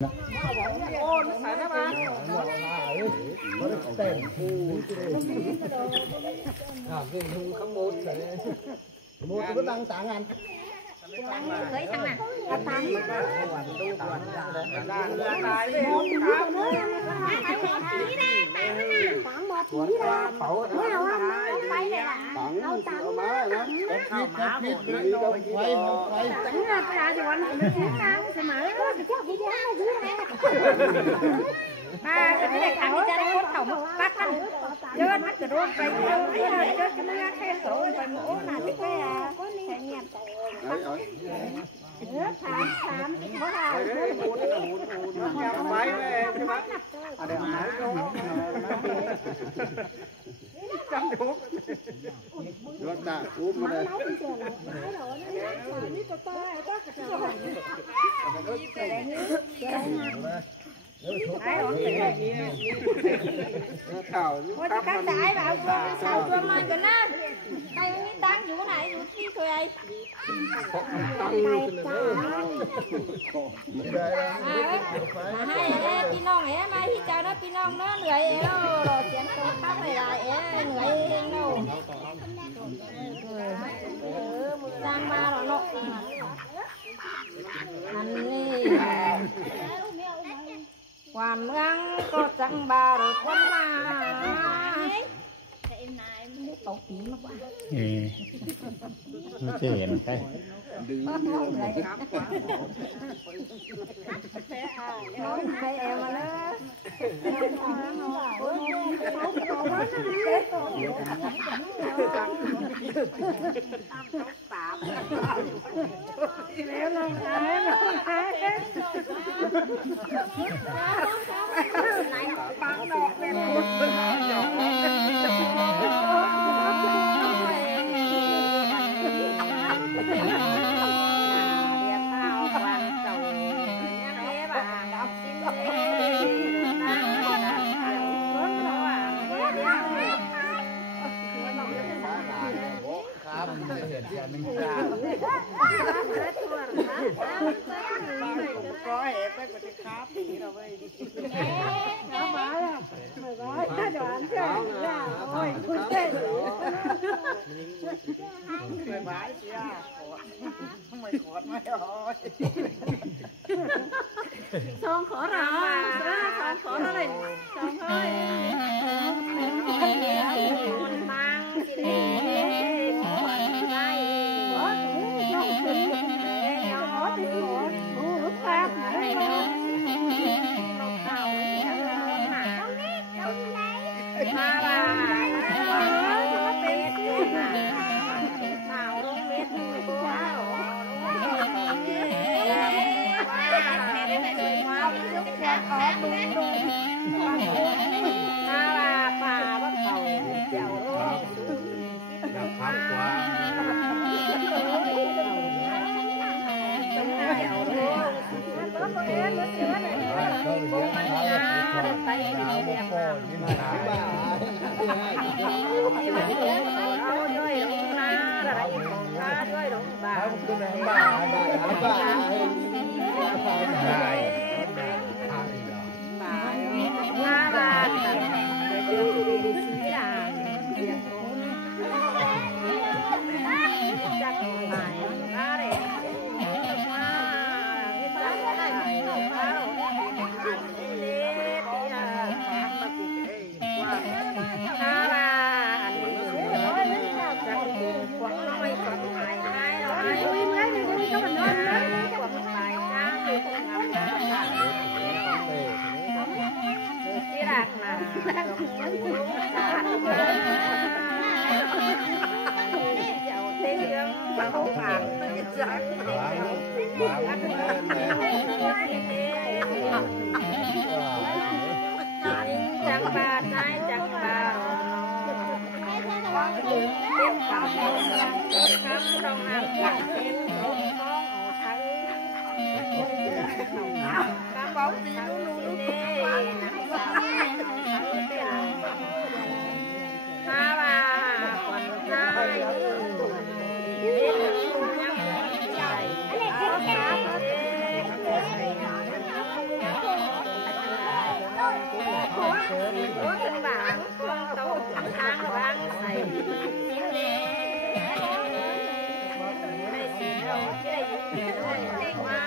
một cái tăng tảng ăn lấy thằng nào thằng cái này thằng đi ra nó thầu một bát ăn chơi mắt cái đuôi phải chơi chơi cái nó khen sổ phải mổ là cái cái nhẹ thảm có hào máy cái mắt cắm thuốc rồi ta uống mà đây ôi ta cắt trái vào sao cho mày cái nó tay nó tăng chỗ này chỗ kia thôi ai haiพี่น้องấy mai khi chào nóพี่น้องnó người rồi chuyện tôi khóc này lại người đâu sang ba rồi nọ anh đi hoàn ngang có chẳng ba rồi quân mà tàu tí mà quá nó chưa hiện cái nói hay em mà nó có hệ tới của cái khá tí đâu vậy nó nói là mày nói ta đoán chơi ra ôi mày bái chứ mày khót mày ơi xong khó rồi xong khó rồi xong thôi mang gì đấy còn ai có thì có pháp này โอ้ถึงบางกวางโตทางระวังใส่ได้สิเราได้ยินได้ว่า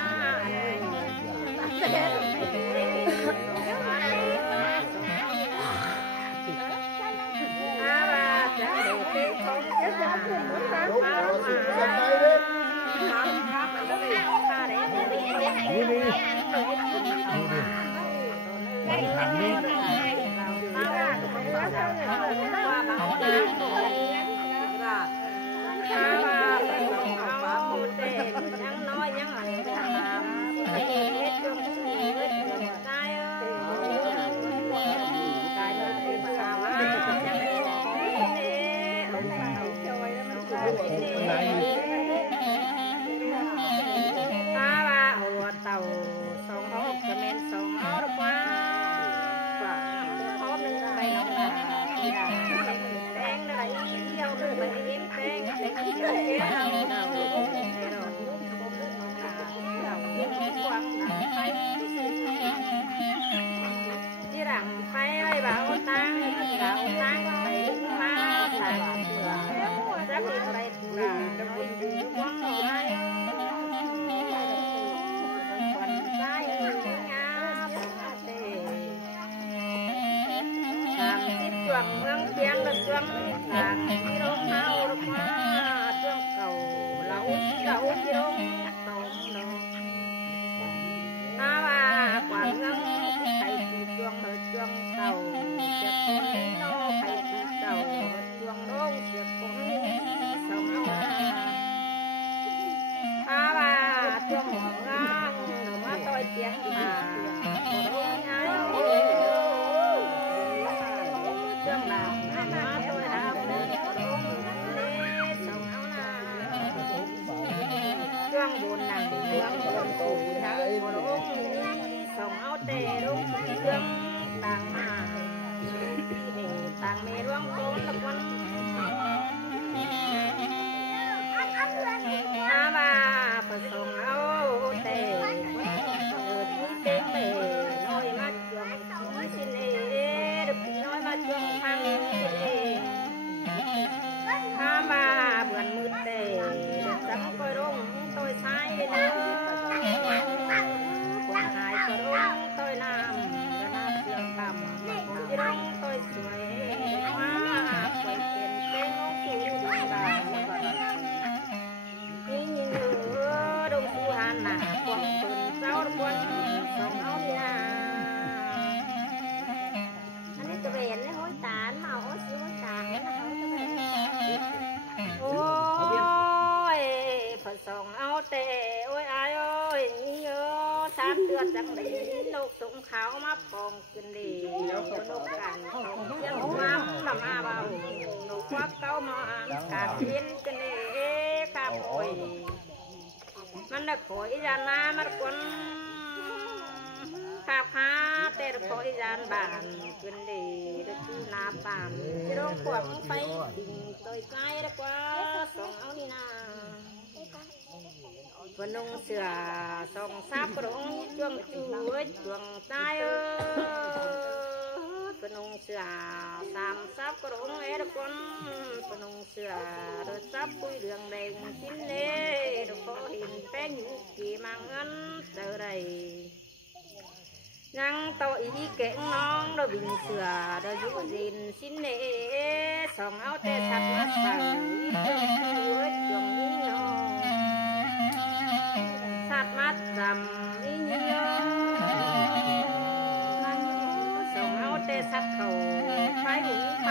เมืองเพียงและช่วงทางที่ลงเฮาลงมาช่วงเก่าเราที่ลงตรงลงถ้าว่ากว่าเมืองใครที่ช่วงช่วงเก่าเจ็บคนโน้ใครที่เก่าช่วงลงเจ็บคนสองถ้าว่าช่วงหัวงางหรือมาต่อยเตียงตาลงไงช่วงหลังมาตัวดาวลงส่งเอาหน้าช่วงบุญหนังเรื่องบุญปู่หนังลงส่งเอาเตะลงเรื่องต่างมาต่างมีร่วงโกนละคนถ้าว่าผสมเอาเตะเกิดเต็มเมย์น้อยมาช่วงชิ้นเอ๋น้อยมาช่วงพังถ้ามาเบื่อมืดเตะจังก็ร้องตัวใช้เด้อคนหายก็ร้องตัวน้ำก็น้ำเสื่อมต่ำที่ร้องตัวสวยมาไปเป็นเพลงของสู่ดวงดาวยิ่งเยอะดงสู่หันหน้าควงปืนเจ้าควันส่งเอาหน้าจะเห็นห้อยตาลมาห้อยซื้อห้อยตาลนะเขาจะเห็นโอ้ยผสมเอาเตะโอ้ยอายโอ้ยนี่เยอะสามเดือนจังดีนกสงขาวมาปองกินดีนกกันยังมาลำอาเบานกควักเก้ามาการกินกันดีข้าป่วยมันน่ะข่อยยานามันกวนข้าพาแต่ข่อยยานบานกินดีได้ชื่อนาปามที่ร้องขวบไปดิ่งตัวใกล้แล้วกว่าส่งเอานี่นาพนุ่งเสือส่งซับกรงช่วงช่วยช่วงตายพนุ่งเสือสามซับกรงเอ็ดคนพนุ่งเสือโดยซับปุยเรืองแดงชิ้นเล่ดูพอเห็นแป้งอยู่กี่มังเงินเจอไรยังโตอีเก่งน้องโดยบินเสือโดยอยู่ดินชิ้นเล่ส่งเอาแต่สัตว์มาใส่ช่วงช่วยช่วงนี้น้องสัตว์มัดดำนี่เยอะส่งเอาแต่สัตว์เขาไปหุ่นไป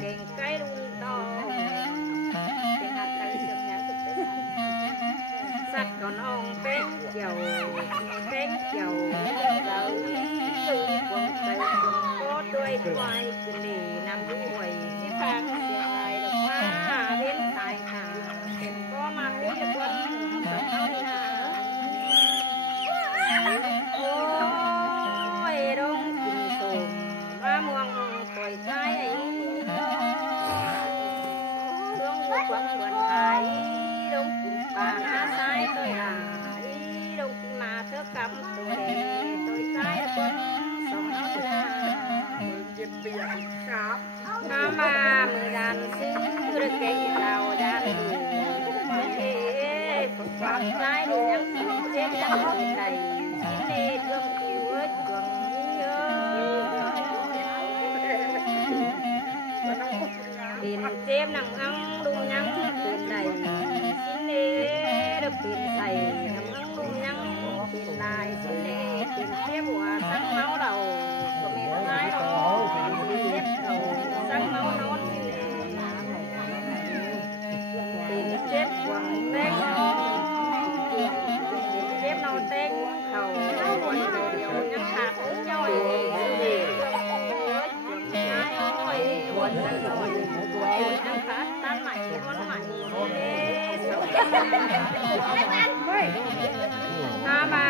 เก่งไกลรุ่นโตเก่งหัดใจเสียงอย่างสุดเป็นสัตว์ก่อนองเป็นเกี่ยวเราตื่นควงใจควงโคตรด้วยด้วยคืนดีนำด้วยที่ทางเสียใจดอกว่าเว้นตายหาเป็นก็มาคุยกันส่งเอาหน้าโอ้ยร้องกินส่งว่าม่วงปล่อยใจร้องอยู่ความเหมือนหายร้องกินป่าหน้าซ้ายตัวหลายร้องกินมาเธอกำตัวเดตัวใจคนส่งเอาหน้า ถ้ามา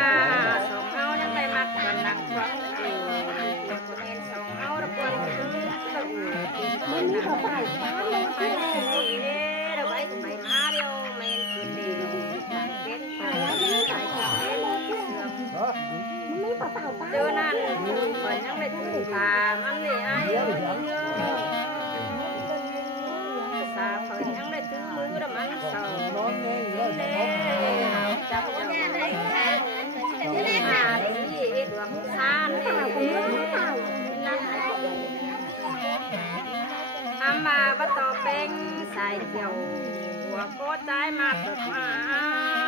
สองเอายังไปมักกันนักฟังอยู่คนเห็นสองเอาระกวนมันมีเขาใส่ฟ้าลงไปเราไว้ไปมาเดียวเมนคืนดีเป็นไปแล้วใส่ของเล่นมันมีเขาใส่ฟ้าเจอนั่นคนยังไม่ถึงตามันนี่ไอ้เยอะสาคนยังได้ถือมือแล้วมันสองเล่จับจับได้ค่ะมาดีดวงซานทำมาบัตอเป็นสายเกี่ยวหัวโคใจมาเกิดมา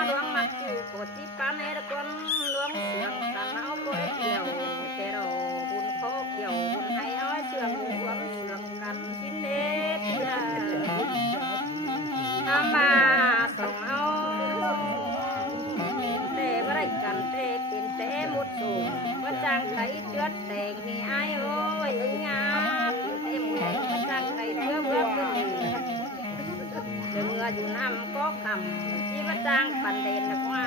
ดวงมาจูโคจิปานเอรกวนดวงเสียงกันเอาโคเกี่ยวเตโรบุญโคเกี่ยวบุญให้อ้อยเชื่องดวงเชื่องกันกินเด็ดทำมาส่งเอาเตะบริกันเตะปิ่นเตะมุดสูงว่าจางไข่เจือดแต่งนี่ไอ้โอ้ยงามเตะมุดว่าจางไข่เจือดเมื่อคืนเดืออยู่น้ำก็คำที่ว่าจางปันเด่นกว่า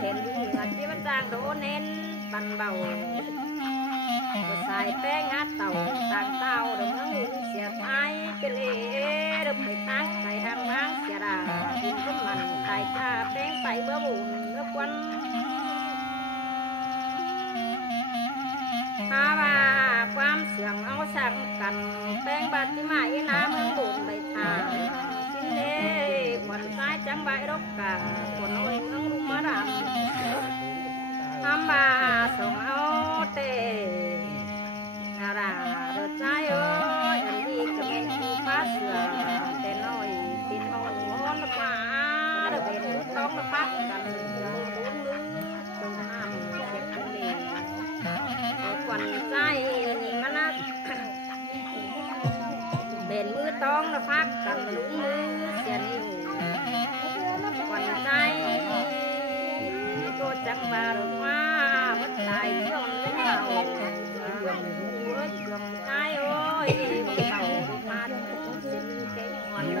เห็นเหนือที่ว่าจางโดเน้นปันเบาก็ใส่แป้งงัดเต่าต่างเต่าเดือมือเสียท้ายเป็นเดือไปตั้งไก่ทำน้ำเสียดากินก็มันไก่ชาแป้งไปเบื่อบุญเบื่อควันถ้าว่าความเสียงเอาสั่งกันแป้งบัดที่มาอีน้ำเมืองบุญไปทางชิ้นเล่คนซ้ายจังใบรกกาคนโอยเมืองรุมรำทำมาส่งเอาเตนาราเดือดใจเอ้ยอันนี้ก็เป็นผู้ฟ้าเสือแต่น้อยปินหอนหอนมาเดือดเป็นต้องมาพักกันลุ้นมือจงน้ำเช็ดกันดีควันใจนี่มันนะเป็นมือต้องมาพักกันลุ้นมือเสียนิ้วควันใจโตจังบาลว่าวัดใจย้อนเล่าดวงใจโอ้ยเต่ามาสิ้นเก่งวันโด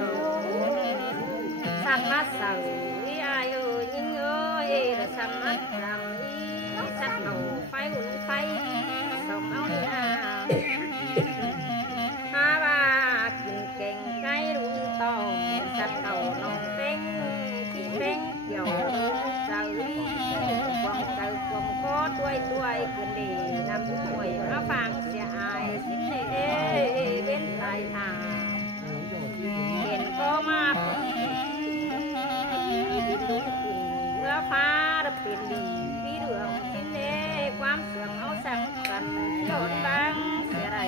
สัตว์มาสั่งอีอายุยิ่งเอ้ยระสัมมัดรำอีสัตว์เอาไฟอุ่นไฟส่งเอาหน้าฮาว่ากินเก่งใจรุ่นตองสัตว์เอาน้องเป้งที่เป้งเกี่ยวเจ้าความเจ้าความโคด้วยคืนดีนำช่วยมาฟังเสียอายสิ้นเอเว้นสายทางเห็นก็มาดินดุนขึ้นเมื่อฟ้าดับเป็นดีพี่เรื่องสิ้นเอความเสื่อมเอาสั่งกันโยนบังเสียไร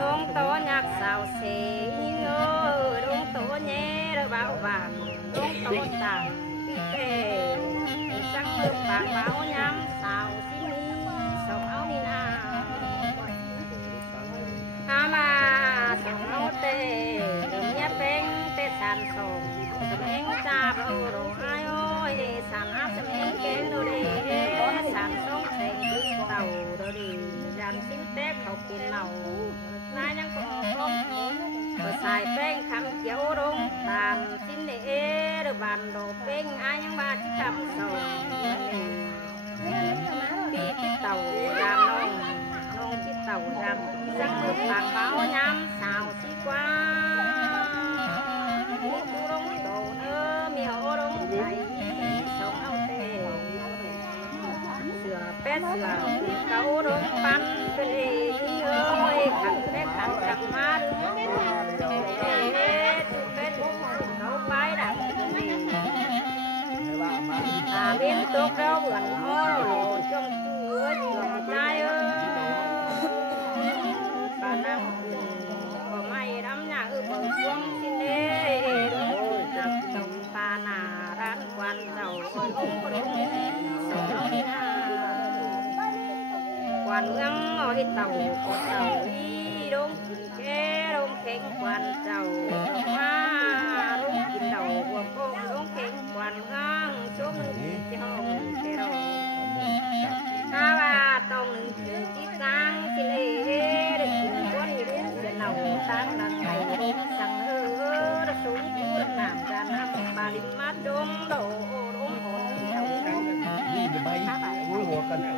ดวงโตยักสาวเสียดวงโตเย่ระเบาบานดวงโตต่างพี่เป้จังมือปากเบาย้ำสาวสิ้นนี้ส่งเอานี่นาหามาส่งเอาเตะเมียเป็นเตะสานส่งสมังจ่าเบาโรงไอ้โอ้ยสานอาสมังเก่งดูดีสานส่งเสียงดึงเต่าดูดียันสิ้นเตะเขากินเหล้านายยังคงคงก็ใส่แป้งคำเขียวรงตามสิ้นเอหรือบานโดเป็นอายังบาที่ทำส่งปีที่เต่ารำน้องที่เต่ารำจังมือปากเบาย้ำสาวสีกว่ามีผู้รงโตเนื้อมีหัวรงใหญ่ส่งเอาเตะเสือเป็ดเสือเขารงปันเป็นเอ้ยขันเล็กขันจับมาดูเป็ดเขาไปดังเลี้ยงตกแล้วเหมือนอ้อจงช่วยจงใจปานังก็ไม่รำหน้าเบิกช่วงสิ้นเด้จับจงปานาร้านควันเจ้าองค์รุ่งสองนาควันเมืองอ้อยเต่าก็เต่าอีดงกินแก่ดงเข่งควันเจ้ามาดงกินเต่าบวกกงดงเข่งควันเมืองช่วงเจ้าเจ้าถ้าว่าต้องหนึ่งถึงที่สร้างที่เล่ได้กินก้นเลี้ยงเนาตั้งหลังไข่รุ่งสั่งระสูงพูดหนามใจ หัวกัน นี่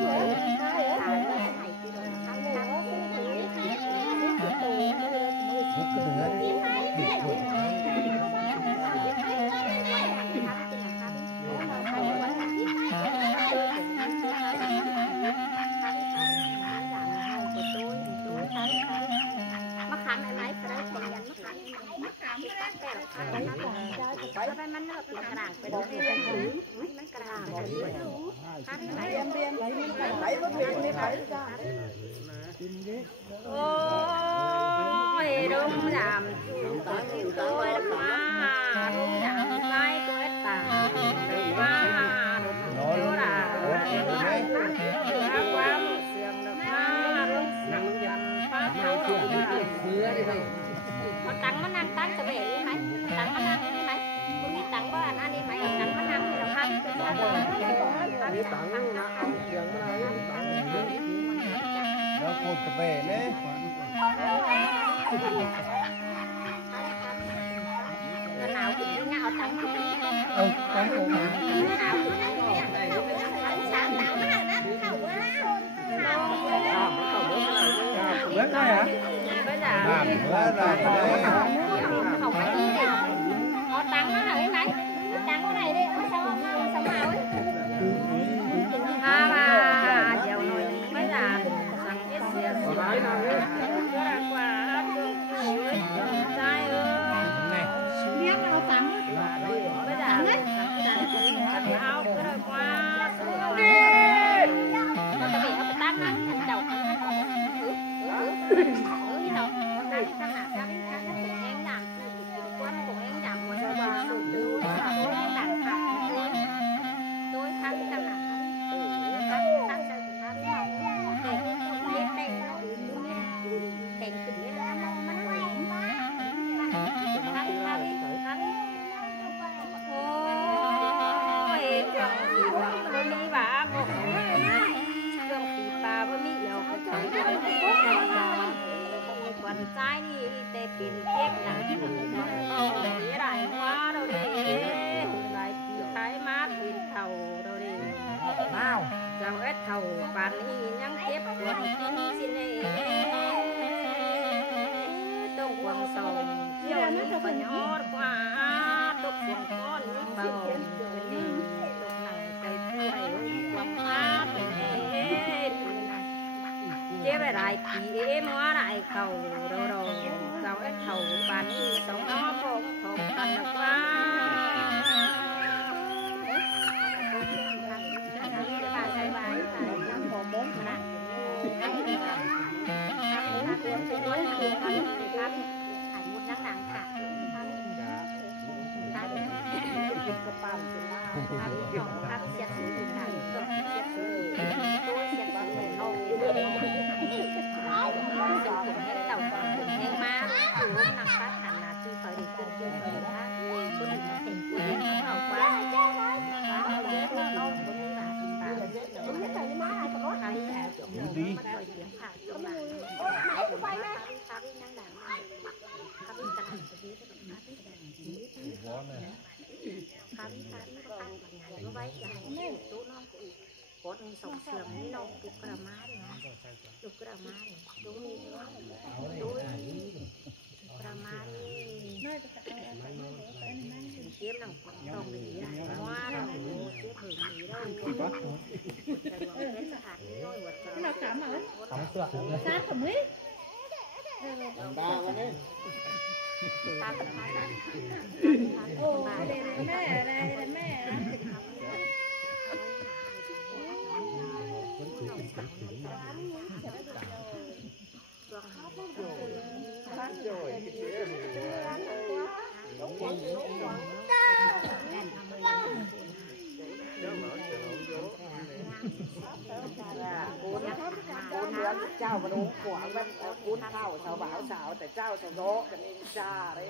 เหรอได้เหรอทางหมูซื้อถือตูมือ มุกกระเดือนติดหัว มะขามไหนก็ได้ผลยันมะขามแต่ละขามไปมันเนื้อเป็นกระด้างไปดูมันกระด้างข้างไหนเรียมไหลไหลก็เพลงไหลจ้าโอ้ยดงดำตัวมาดงดำไล่ตัวตามาดูด่าความเสื่อมดอกมาลงเสื่อมยันฟ้าเขาเสือได้ไหมเอาตังมานั่งตังจะไปไหมตังมานั่งนี่ไหมมึงมีตังบ้านอันนี้ไหมตังมานั่งนี่เราพักมีตังนะเอาเสียงมาไหนแล้วโคตรกระเบนเนี่ยหนาวขึ้นนี่เอาตังมาเอาตังผมหนาวขึ้นนี่สามหนาวมากนะเข่าว่าเมื่อไงฮะเมื่อไรเขาไม่ดีเอาตังมาหาไหนตังมาไหนดิเอาสมาเดี๋ยวหน่อยไม่ด่าสั่งเสียสบายนะเยอะกว่าใจเลี้ยงเอาตังไม่ด่าเอาก็ได้กว่ามันจะเอาไปตั้งนั้นเจ้านี่เนาะขนาดนั้นแห้งดำกินก้อนของแห้งดำมันจะมาสูบดูว่าโอ้ยหนักค่ะโดยทั้งขนาดทั้งใจถึงทั้งเราเด็กเด็กแต่งเราแต่งถึงนี่แล้วมันไหวมากทั้งโอ้ยจังสีว่ามันมีบ้าบอกจังสีปลาบ่มีเหี่ยวเขาใจวันใจนี่แต่เป็นเก็บหนังเอาได้หัวเราดิได้ปีขายมาเป็นเท่าเราดิว้าวเจ้าเอ็ดเท่าปานนี้ยังเก็บปวดกินสิเน่ต้องหวังส่งเที่ยวนี้ปัญญาดว่าตกห่วงก้อนนี้เบาเป็นนี่ตกหนังใจช่วยหวังมาเป็นเจ็บอะไรผีมัวอะไรเข่าเราเจ้าเอ็ดเข่าปานนี้สองน้องพกของกันนะว่าใช้ไว้น้ำหอมม้งนะน้ำหอมตัวเป็นน้อยคือทำถ่ายมุดนักหนังค่ะกระปั้นทำเสียดสูงกันตัวเสียดสูงตัวเสียดสูงเราเต่าก่อนถึงแห้งมาถือว่านักฟ้าฐานนาจีเผยขึ้นเยอะเลยนะคุณมาเห็นคุณเขาว่าเราเยอะเราคนนี้มาถึงตาคุณไม่ใส่มาอะไรกับรถอะไรจมดีมาต่อยเสียงขาดจมมาไหนไปไหมทำนั่งด่างทำกระดาษดีร้อนเลยทำไว้อย่าให้ตู้น้องกูกดส่งเสื่อมนี่น้องกูกระมาเลยนะกูกระมาเลยดูนี่ดูกระมาเลยเก็บหนังต้องหนีว่าเราเก็บหืนหนีได้เป็นสถานที่น้อยวัดเจ้าเราถามเหรอถามเสื้อซาสมุยบ้าวันนี้โอ้เด่นแม่อะไรแม่เจ้าบรรลุขวางมันคุ้นเข้าชาวบ่าวสาวแต่เจ้าชาวโลกกันนี่จ้าเลย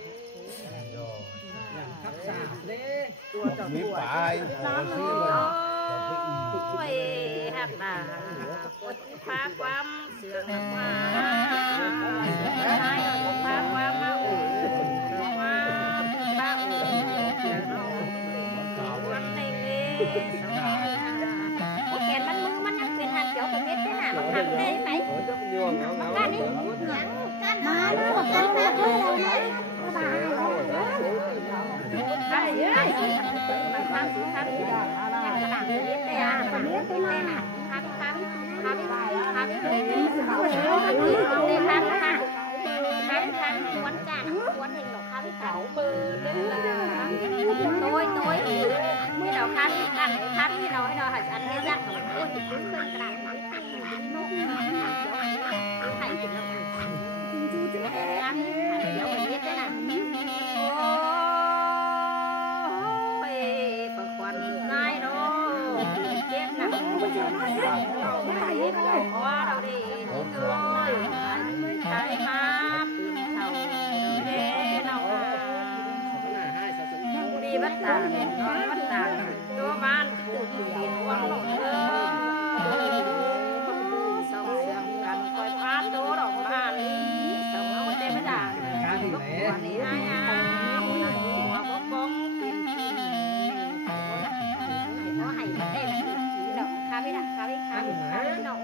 ทักษะเลยตัวต่อตัวโอ้ยหักหนาปดฟ้าความเสื่อมมาได้ฟ้าความมาอุ่นว่าบ้าอุ่นวันในเล่ส ครับเลี้ยงแต่เลี้ยงแต่ครับครับครับครับนี่ครับค่ะครับควนจ้าควนเห็นหรอครับเก๋าเบอร์เด้อtối mới đầu khám cái nói hỏi anh cái rắc ôi thì cứ khơi cái đàn thầy thì nó khám thầy nó mình biết thế nào ôi phật quan ngay đó chết nào quá đâu đi thôi thấy má thầu thế nào đi bắt tàngตัวบ้านจะตื่นเต้นหวังหลงส่งเสียงกันคอยพาตัวดอกบ้านส่งเอาเต็มไม่ได้วันนี้อ้ายหัวบงเป็นเขาให้เต้นดอกคาไม่ได้คาไม่หนอง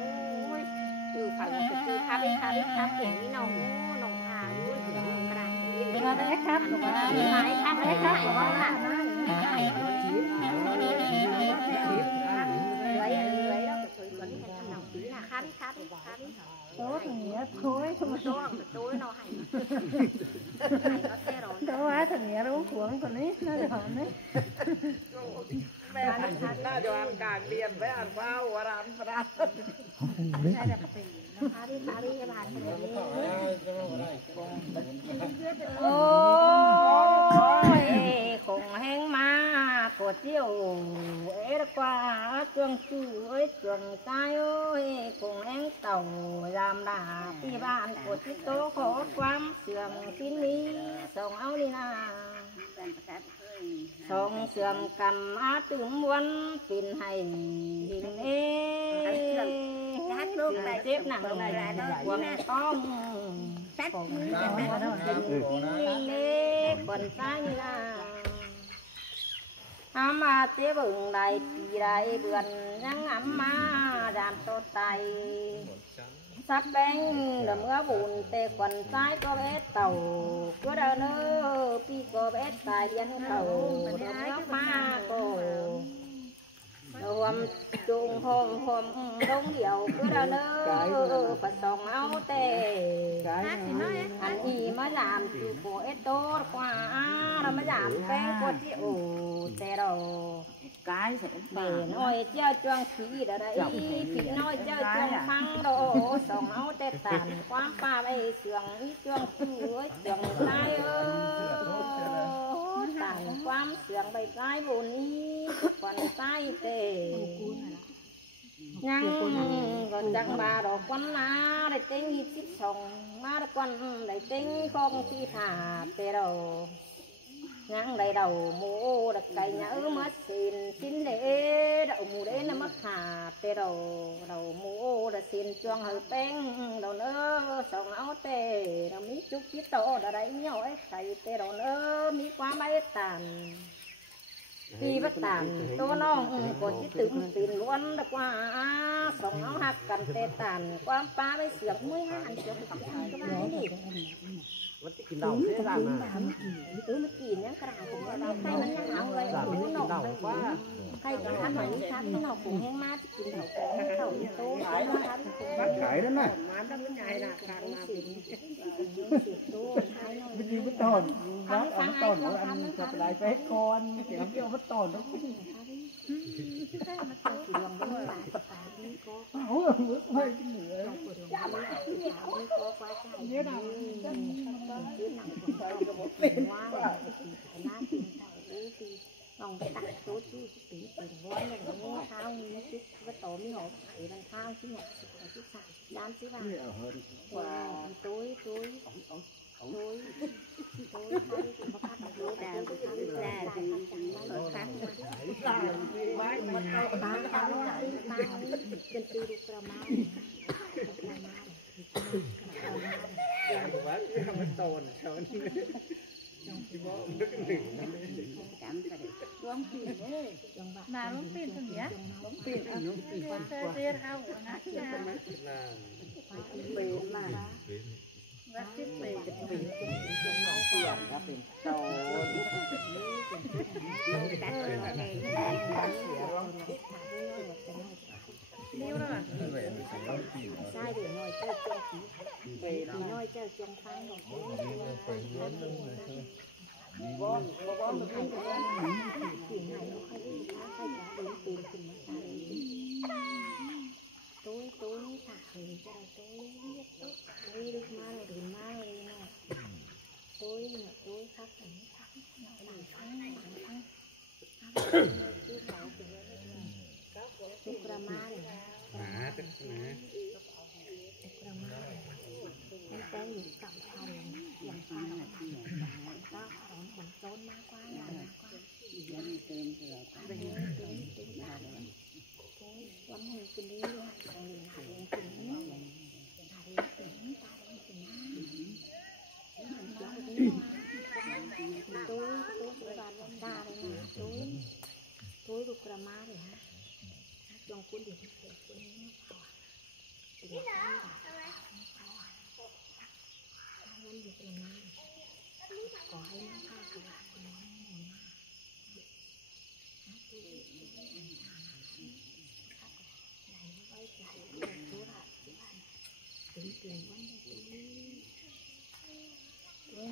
คือฝั่งคือคาไม่เห็นนี่หนองหาลูกกระดาษเป็นอะไรครับหลายครับอะไรครับว่าlưới đó phải sưởi quấn cái thằng nào tí là khá tối nghĩa tối tối nó hay nó xe rồi tối thằng nghĩa nó cuốn còn đấy nó được hỏng đấy แม่น่าจะอ่านกลางเรียนไปอ่านเฝ้าวรานพระ ใช่แบบเป็นพาดิบานโอ้ยคงแห้งมากดเจียวเอ็ดกว่าจวงชื่อเอ้ยจวงใจเอ้ยคงแห้งเต่ายามดาที่บ้านกดที่โตขอความเสื่อมสิ้นนี้ส่งเอานี่นาส่งเสื่อมกันมาถึงวันปิ่นให้หินเอเจ็บหนังความต้องผมเป็นกินเล็กบนซ้ายนาอามาเจ็บใดปีใดเบื่อยังอามาดามโตไตsắc bánh là mưa bùn tê quần trái có bé tàu cứ đờ nơ pi có bé tài dân tàu được nước ma cô hôm chung hôm đông điệu cứ đờ nơ phật sòng áo tê anh gì mới làm từ của ế tốt qua nó mới làm bánh của triệu tê đầu cái sẽ để nói chơi chuông khí ở đây khí nói chơi chuông phăng đồ sòng áo tê tàn quán pa bay sườn chuông chuối chuông tai ơi tàn quán sườn bay cái bồn y còn tai tê nhang còn chẳng bà đồ quán lá để tính hít xích sòng má quán để tính không chi thả tê đầu nhang đầy đầu mũ đặt cây nhớ mất xin để đậu mũ đến nó mất hà tê đầu mũ đã xin choang hơi beng đầu nơ sòng áo tê đầu mí chút chít to đã đấy nhỏ ấy thầy tê đầu nơ mí quá mấy tàn đi bắt tàn tô non còn chít tự tin luôn đã qua sòng áo hạt cần tê tàn qua pa với sườn mới ăn sườn tập cái này điมันกินเหล้าเสียร้านน่ะ nóกินยังกระดาษของเราใครมันยังเอาเลยหนอกเลยว่าใครจะทำแบบนี้ครับหนอกผงแห้งมากจะกินเถาโตมันขายนั่นน่ะมันต้องใหญ่น่ะทางมาเป็นโตมันดีมันต้นว่าเอาต้นอันจะเป็นไรไปก่อนเดี๋ยวเกี่ยวมันต้นต้องมันต้องกินลงด้วยโอ้โหไม่เหนื่อยเยอะนะเป็นว่าน้ากินเต่าดูสิลองไปตักโต๊ะชูสีเป็นร้อนอย่างนี้ข้าวนี้ซิก็โตไม่หอมไข่มันข้าวที่หนักสุดที่ใส่ด้านที่ว่าตุ้ยมาพัดมาดูดาวดูแลดูคันไม้มันเอาตาเป็นตีดูประมาณว่าที่ทำมันโตนเท่านี้ที่บอกนึกหนึ่งร่วมปีนน่าร่วมปีนตรงเนี้ยร่วมปีนเสียเอานะเป็นมา รักที่เตะ เป็นเสียงครับเป็นโตตัดเป็นอะไรเสียร้อง นิ้วแล้วอ่ะ ใช่เดี๋ยวน้อยเจ้าจงผีน้อยเจ้าจงฟังหน่อยว่ามันเป็นอะไรสิ่งไหนเราค่อยดูช้าค่อยจะเดินตื่นขึ้นมาตาเลยtốiนี่ค่ะเห็นจะtối tối điมาเลยดื่มมาเลยเนาะtốiเนี่ยtốiครับเห็นครับหลังทั้งชื่อเขาเป็นตุกระมาเลยตุกระมามันแป้งอยู่กับชาเลยอย่างชาเราก็ของผลโซนมากกว่าอย่างมากกว่าวันหนึ่งกินนี้ของเหลืองกินนี้กินนี้หายกินนี้ตาเลยกินtốiบานวันดาเลยนะtốiตุกระมาเลยฮะลองคุณดิคุณนี่พอเดี๋ยววันอยู่ตรงนั้นขอให้น้องข้าวกับคุณน้องหนูไหนไว้ใจตัวละถึงวันนี้ตัว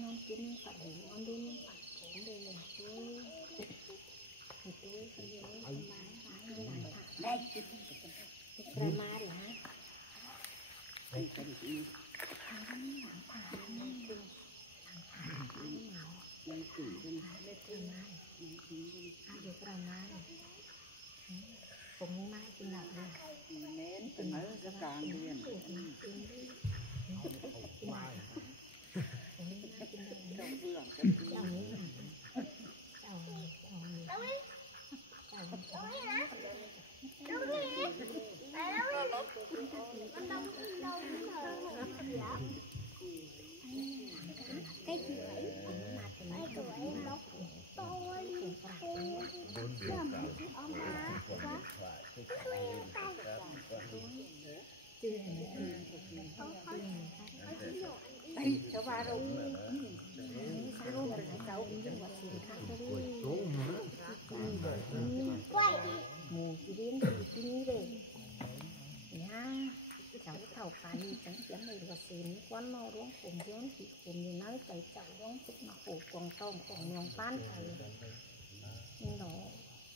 น้องกินฝันน้องดิ้นฝันผมเลยตัวคนเดียวมาหาเงินหาได้ประมาณเหรอฮะหลังผ่านี่ดูหลังผ่านี่เหงาไม่ตื่นไม่ประมาณอยู่ประมาณผมมากินหลับเลยเน้นเป็นมื้อกลางเดือนcái gì vậy mà tụi nó tụi em đâu tôi ông má quá đây cho ba đâu mù chỉ đến thì đi về nha cháu thầu phá đi chẳng chẳng này là xịn quán nó đúng cùng giống thì cùng như nói tại cháu đúng chút mà khổ còn tôm còn nhong phán thầy nhưng đó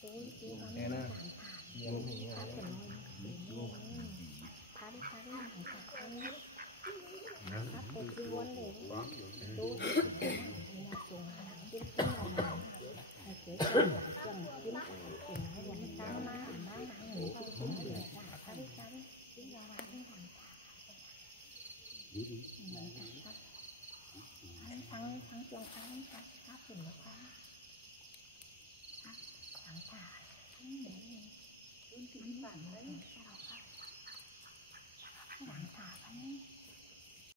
tôi chỉ nó làm thả thả phần nói thả đi làm thả đi thả tôi chỉ muốn để tôi nhà chuồng trên cái nào mà chỉ cần chồng kiếm tiền hay là ta má nghỉ cho kiếm tiền thả đi chính là anh thằng chồng thằng cá tiền nó quá thằng thả để luôn kiếm bản đấy thằng thả